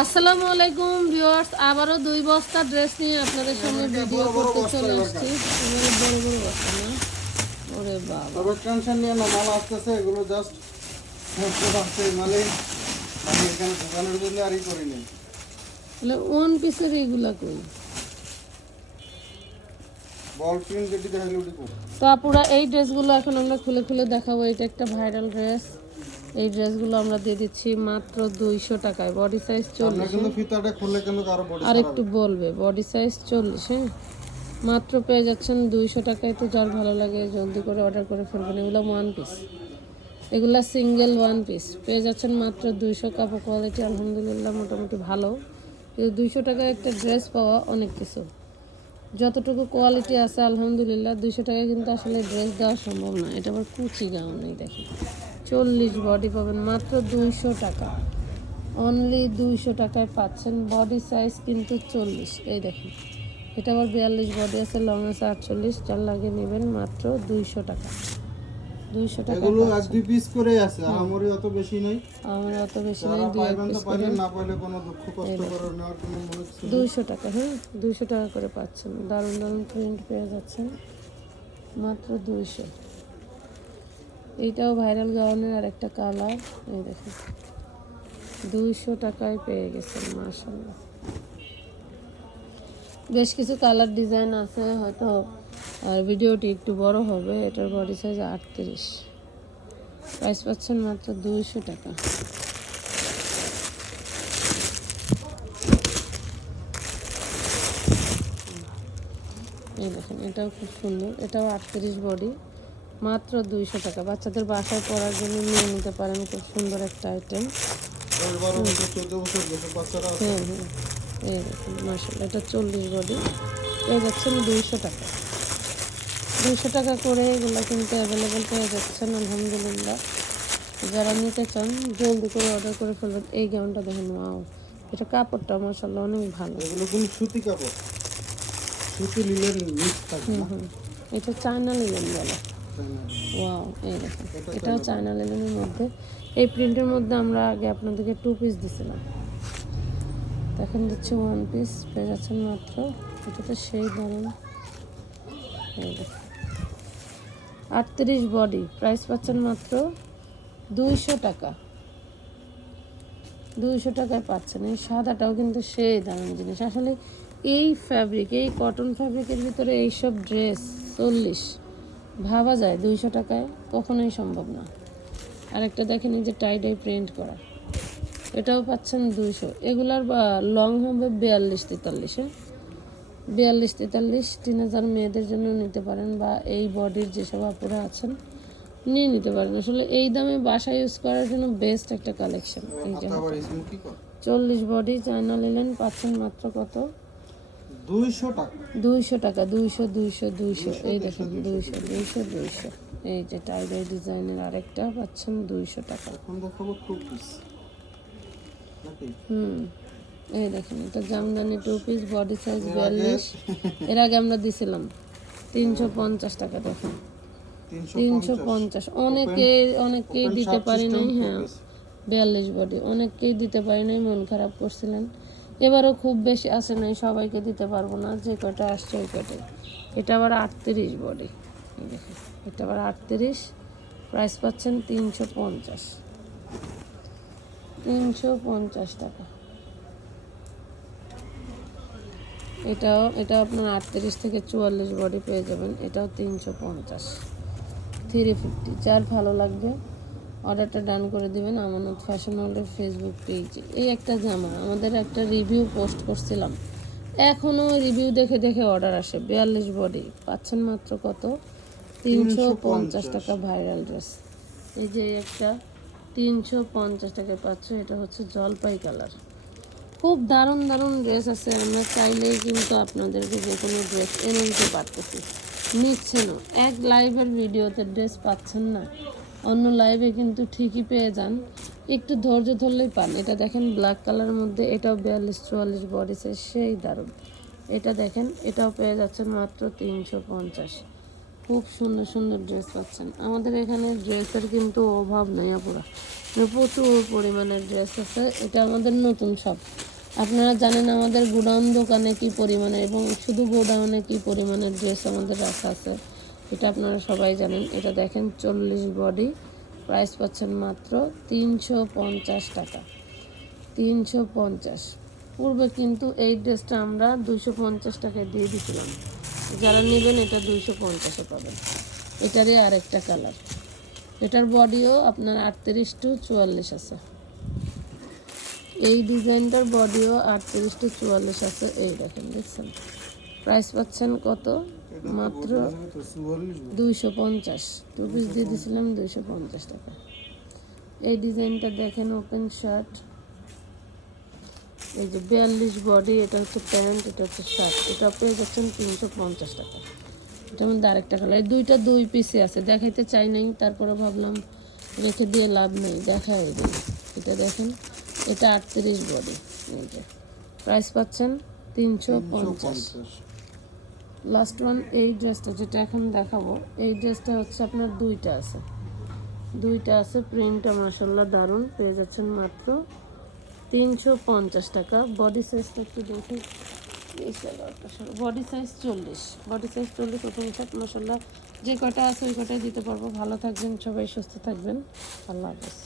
আসসালামু আলাইকুম ভিউয়ার্স আবারও দুই বস্তা ড্রেস নিয়ে আপনাদের সামনে ভিডিও করতে চলে আসছি। বড় বড় বস্তা না। ওরে বাবা। তবে টেনশন নিয়ে না মাল আসতেছে এগুলো জাস্ট আসছে মালে আমি এখানে দোকানের জন্য আর ই করিনি তাহলে ওয়ান পিসের এইগুলা কই? তো আপুরা এই ড্রেসগুলো এখন আমরা খুলে খুলে দেখাবো। এটা একটা ভাইরাল ড্রেস এই ড্রেসগুলো আমরা দিয়ে দিচ্ছি মাত্র দুইশো টাকায়। বডি সাইজ চল্লিশ বডি আর একটু বলবে বডি সাইজ চল্লিশ হ্যাঁ? মাত্র পেয়ে যাচ্ছেন দুইশো টাকায়। তো যার ভালো লাগে জলদি করে অর্ডার করে ফেলবেন। এগুলো ওয়ান পিস এগুলা সিঙ্গেল ওয়ান পিস পেয়ে যাচ্ছেন মাত্র দুইশো। কাপড় কোয়ালিটি আলহামদুলিল্লাহ মোটামুটি ভালো। কিন্তু দুইশো টাকায় একটা ড্রেস পাওয়া অনেক কিছু। যতটুকু কোয়ালিটি আছে আলহামদুলিল্লাহ দুইশো টাকায় কিন্তু আসলে ড্রেস দেওয়া সম্ভব না। এটা আবার কুচি গাউন নেই দেখি চল্লিশ বডি পাবেন মাত্র দুইশো টাকা। অনলি দুইশো টাকায় পাচ্ছেন বডি সাইজ কিন্তু চল্লিশ। এই দেখেন এটা আবার বিয়াল্লিশ বডি আছে লং আছে আটচল্লিশ যার লাগে নেবেন মাত্র দুইশো টাকা। দুইশো টাকা এগুলো এক দুই পিস করে আছে আমারই অত বেশি নাই। আমার অত বেশি যারা নেই দুই এক পাইবেন তো পিস পাইবেন না পাইলে কোনো দুঃখ কষ্ট করার নেওয়ার কোনো মনে দুইশো টাকা হ্যাঁ দুইশো টাকা করে পাচ্ছেন। দারুণ দারুণ প্রিন্ট পেয়ে যাচ্ছেন মাত্র দুইশো। এইটাও ভাইরাল গাউনের আর একটা কালার। এই দেখেন। দুইশো টাকায় পেয়ে গেছেন মার্শাল্লাহ বেশ কিছু কালার ডিজাইন আছে, হয়তো আর ভিডিওটি একটু বড় হবে, এটার বডি সাইজ আটত্রিশ। প্রাইস পাচ্ছেন মাত্র দুইশো টাকা। এই দেখেন, এটাও খুব সুন্দর। এটাও আটত্রিশ বডি। মাত্র দুইশো টাকা। বাচ্চাদের বাসায় পরার জন্য নিয়ে নিতে পারেন খুব সুন্দর একটা আইটেম হ্যাঁ হ্যাঁ। এই দেখুন মার্শাল এটা চল্লিশ বডি পেয়ে যাচ্ছেন দুইশো টাকা। দুইশো টাকা করে এগুলো কিন্তু অ্যাভেলেবেল পেয়ে যাচ্ছেন আলহামদুলিল্লাহ। যারা নিতে চান জলদি করে অর্ডার করে ফেলবেন। এই গাউনটা দেখেন ওয়াও এটা কাপড়টা মার্শাল্লাহ অনেক ভালো। এগুলো কিন্তু সুতি কাপড়। সুতি মিক্স থাকে এটা চায়না লিলেন বলে? ওয়াও এই দেখেন, এটাও চায়না লিলেনের মধ্যে। এই প্রিন্টের মধ্যে আমরা আগে আপনাদেরকে টু পিস দিছিলাম। এখন দিচ্ছি ওয়ান পিস পেয়ে যাচ্ছেন মাত্র এটা তো সেই দেখেন, আটত্রিশ বডি প্রাইস পাচ্ছেন মাত্র দুইশো টাকা। দুইশো টাকায় পাচ্ছেন। এই সাদাটাও কিন্তু সেই দারুণ জিনিস। আসলে এই ফ্যাব্রিক এই কটন ফ্যাব্রিকের ভিতরে এইসব ড্রেস চল্লিশ। ভাবা যায় দুইশো টাকায় কখনোই সম্ভব না। আরেকটা দেখেন এই যে টাইডাই প্রিন্ট করা। এটাও পাচ্ছেন দুইশো। এগুলার লং হবে বিয়াল্লিশ তেতাল্লিশে বিয়াল্লিশ তেতাল্লিশ তিন হাজার মেয়েদের জন্য নিতে পারেন বা এই বডির যেসব আপুরা আছেন নিয়ে নিতে পারেন। আসলে এই দামে বাসা ইউজ করার জন্য বেস্ট একটা কালেকশন এই চল্লিশ বডি চায়না নিলেন পাচ্ছেন মাত্র কত? দুইশো টাকা। দুইশো টাকা দুইশো দুইশো দুইশো। এই দেখেন দুইশো দুইশো দুইশো এই যে টাইডাই ডিজাইনের আরেকটা পাচ্ছেন দুইশো টাকা। এখন দেখাবো টু পিস হুম এই দেখেন এটা jamdani two piece body size বিয়াল্লিশ। এর আগে আমরা দিছিলাম। তিনশো পঞ্চাশ টাকা দেখেন। তিনশো পঞ্চাশ। অনেকে অনেকেই দিতে পারি নাই হ্যাঁ। বিয়াল্লিশ বডি অনেককেই দিতে পারি নাই মন খারাপ করছিলেন। এবারও খুব বেশি আসে নাই, সবাইকে দিতে পারব না, যে কটা আসছে ওই কটাই এটা আবার আটত্রিশ বডি এটা আবার আটত্রিশ প্রাইস পাচ্ছেন তিনশো পঞ্চাশ। তিনশো পঞ্চাশ টাকা। এটাও এটা আপনার আটত্রিশ থেকে চুয়াল্লিশ বডি পেয়ে যাবেন, এটাও তিনশো পঞ্চাশ। থ্রি ফিফটি যার ভালো লাগবে অর্ডারটা ডান করে দিবেন আমানত ফ্যাশন হলের ফেসবুক পেজে এই একটা জামা আমাদের একটা রিভিউ পোস্ট করছিলাম। এখনও রিভিউ দেখে দেখে অর্ডার আসে। বিয়াল্লিশ বডি পাচ্ছেন মাত্র কত? তিনশো পঞ্চাশ টাকা ভাইরাল ড্রেস এই যে একটা তিনশো পঞ্চাশ টাকায় পাচ্ছ এটা হচ্ছে জলপাই কালার খুব দারুণ দারুণ ড্রেস আছে। আমরা চাইলেই কিন্তু আপনাদেরকে যে কোনো ড্রেস এনে দিতে পারতেছি। নিচ্ছেনও। এক লাইভের ভিডিওতে ড্রেস পাচ্ছেন না। অন্য লাইভে কিন্তু ঠিকই পেয়ে যান। একটু ধৈর্য ধরলেই পান। এটা দেখেন ব্ল্যাক কালারের মধ্যে, এটাও বিয়াল্লিশ চুয়াল্লিশ বডি সাইজ সেই দারুণ। এটা দেখেন, এটাও পেয়ে যাচ্ছেন মাত্র তিনশো পঞ্চাশ। খুব সুন্দর সুন্দর ড্রেস পাচ্ছেন। আমাদের এখানে ড্রেসের কিন্তু অভাব নেই আপুরা। মানে প্রচুর পরিমাণে ড্রেস আছে। এটা আমাদের নতুন সব আপনারা জানেন আমাদের গোডাউন দোকানে কি পরিমাণে এবং শুধু গোডাউনে কি পরিমাণের ড্রেস আমাদের রাখা আছে। এটা আপনারা সবাই জানেন। এটা দেখেন চল্লিশ বডি প্রাইস পাচ্ছেন মাত্র তিনশো পঞ্চাশ টাকা। তিনশো পঞ্চাশ। পূর্বে কিন্তু এই ড্রেসটা আমরা দুইশো পঞ্চাশ টাকায় দিয়ে দিয়েছিলাম যারা নেবেন এটা দুইশো পঞ্চাশে পাবেন। এটারই আরেকটা কালার এটার বডিও আপনার আটত্রিশ টু চুয়াল্লিশ আছে। এই ডিজাইনটার বডিও আটত্রিশ টু চুয়াল্লিশ আছে। এই দেখেন, দেখছেন? প্রাইস পাচ্ছেন কত? মাত্র দুইশো পঞ্চাশ। টু পিস দিয়ে দিয়েছিলাম দুইশো পঞ্চাশ টাকা। এই ডিজাইনটা দেখেন ওপেন শার্ট এই যে বিয়াল্লিশ বডি এটা হচ্ছে প্যান্ট এটা হচ্ছে শার্ট এটা পেয়ে যাচ্ছেন তিনশো পঞ্চাশ টাকা। এটার মধ্যে আরেকটা কালার এই দুইটা দুই পিসে আছে। দেখাইতে চাই নাই, তারপরে ভাবলাম রেখে দিয়ে লাভ নেই। দেখাই দিই। এটা দেখেন, এটা আটত্রিশ বডি প্রাইস পাচ্ছেন তিনশো পঞ্চাশ। লাস্ট ওয়ান এই ড্রেসটা যেটা এখন দেখাবো, এই ড্রেসটা হচ্ছে আপনার দুইটা আছে। দুইটা আছে প্রিন্টটা মাসাল্লাহ দারুণ, পেয়ে যাচ্ছেন মাত্র তিনশো পঞ্চাশ টাকা। বডি সাইজটা একটু দেখে। বডি সাইজ চল্লিশ। বডি সাইজ চল্লিশ প্রথম শার্ট মাসাল্লাহ যে কটা আছে ওই কটাই দিতে পারব। ভালো থাকবেন, সবাই সুস্থ থাকবেন। আল্লাহ হাফেজ।